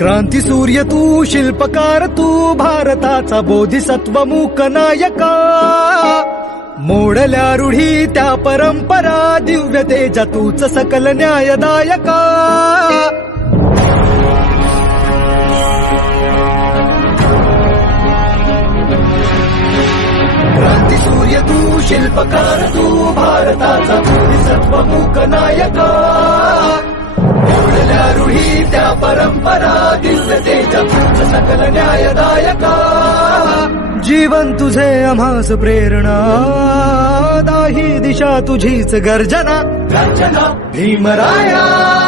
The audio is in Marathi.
क्रांती सूर्य तू, शिल्पकार तू, भारताचा बोधिसत्व मूक नायका. मोडल्या रूढी त्या परंपरा, दिव्य तेजा तूच सकल न्यायदायका. क्रांती सूर्य तू, शिल्पकार तू, भारताचा बोधिसत्व मूक नायका. मोडल्या रूढी त्या परंपरा, दिव्य तेजा तूच सकल न्यायदायका. जीवन तुझे आम्हास प्रेरणा, दाही दिशा तुझीच गर्जना. गर्जना भीमराया.